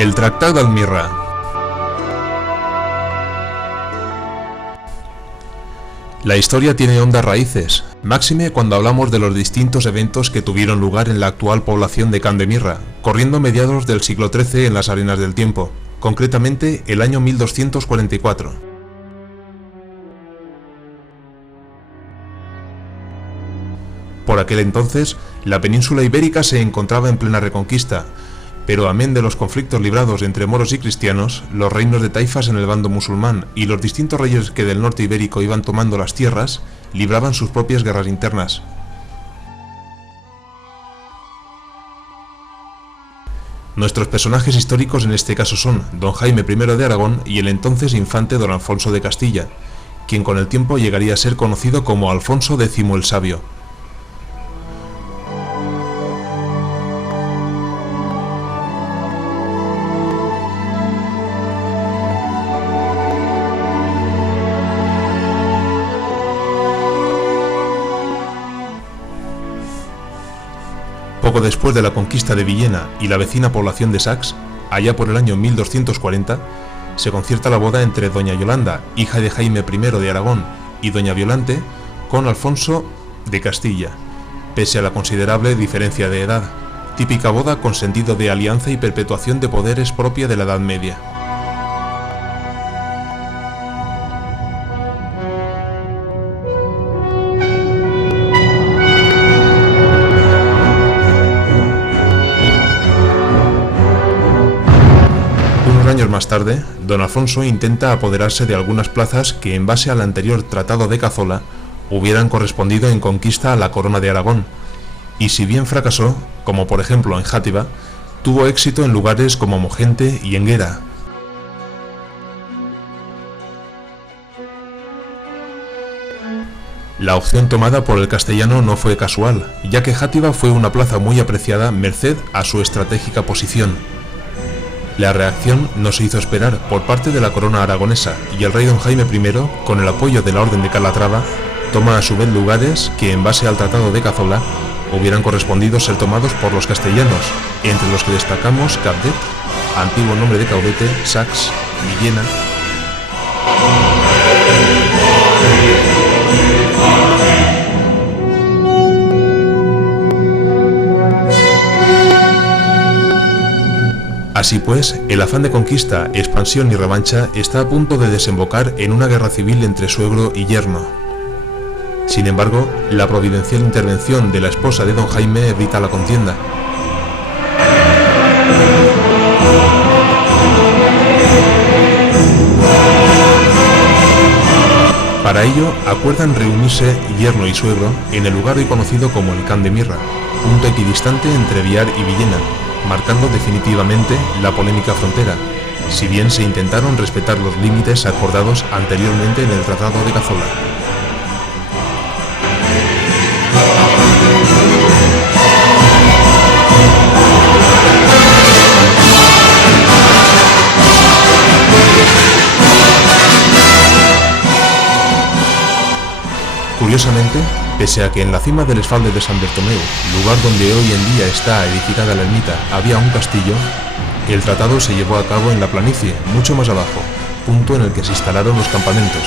El Tractat d'Almirra. La historia tiene hondas raíces, máxime cuando hablamos de los distintos eventos que tuvieron lugar en la actual población de Can de Mirra, corriendo a mediados del siglo XIII en las arenas del tiempo, concretamente el año 1244. Por aquel entonces, la península ibérica se encontraba en plena reconquista, pero amén de los conflictos librados entre moros y cristianos, los reinos de taifas en el bando musulmán y los distintos reyes que del norte ibérico iban tomando las tierras, libraban sus propias guerras internas. Nuestros personajes históricos en este caso son don Jaime I de Aragón y el entonces infante don Alfonso de Castilla, quien con el tiempo llegaría a ser conocido como Alfonso X el Sabio. Poco después de la conquista de Villena y la vecina población de Sax, allá por el año 1240, se concierta la boda entre doña Yolanda, hija de Jaime I de Aragón, y doña Violante, con Alfonso de Castilla, pese a la considerable diferencia de edad, típica boda con sentido de alianza y perpetuación de poderes propia de la Edad Media. Años más tarde, don Alfonso intenta apoderarse de algunas plazas que, en base al anterior Tratado de Cazzola, hubieran correspondido en conquista a la corona de Aragón, y si bien fracasó, como por ejemplo en Játiva, tuvo éxito en lugares como Mogente y Enguera. La opción tomada por el castellano no fue casual, ya que Játiva fue una plaza muy apreciada merced a su estratégica posición. La reacción no se hizo esperar por parte de la corona aragonesa y el rey don Jaime I, con el apoyo de la Orden de Calatrava, toma a su vez lugares que, en base al Tratado de Cazzola, hubieran correspondido ser tomados por los castellanos, entre los que destacamos Cabdet, antiguo nombre de Caudete, Sax, Villena. Así pues, el afán de conquista, expansión y revancha está a punto de desembocar en una guerra civil entre suegro y yerno. Sin embargo, la providencial intervención de la esposa de don Jaime evita la contienda. Para ello, acuerdan reunirse yerno y suegro en el lugar hoy conocido como el Can de Mirra, punto equidistante entre Biar y Villena, marcando definitivamente la polémica frontera, si bien se intentaron respetar los límites acordados anteriormente en el Tratado de Cazzola. Curiosamente, pese a que en la cima del Esfalde de San Bertomeu, lugar donde hoy en día está edificada la ermita, había un castillo, el tratado se llevó a cabo en la planicie, mucho más abajo, punto en el que se instalaron los campamentos.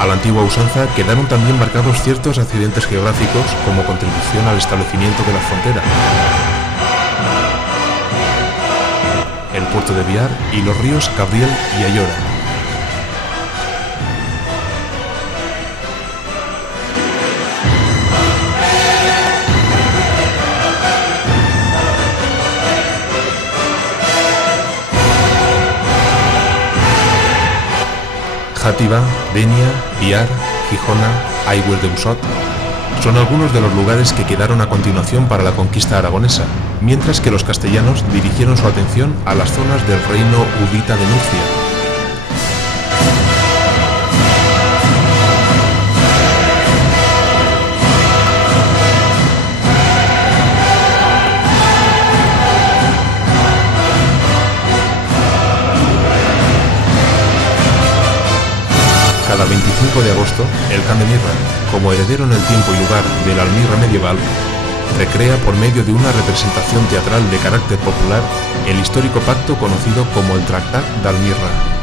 A la antigua usanza quedaron también marcados ciertos accidentes geográficos como contribución al establecimiento de la frontera. El puerto de Biar y los ríos Cabriel y Ayora. Játiva, Denia, Biar, Gijona, Aigües de Busot son algunos de los lugares que quedaron a continuación para la conquista aragonesa, mientras que los castellanos dirigieron su atención a las zonas del reino udita de Murcia. 25 de agosto, el Can de Mirra, como heredero en el tiempo y lugar de la almirra medieval, recrea por medio de una representación teatral de carácter popular el histórico pacto conocido como el Tractat d'Almirra.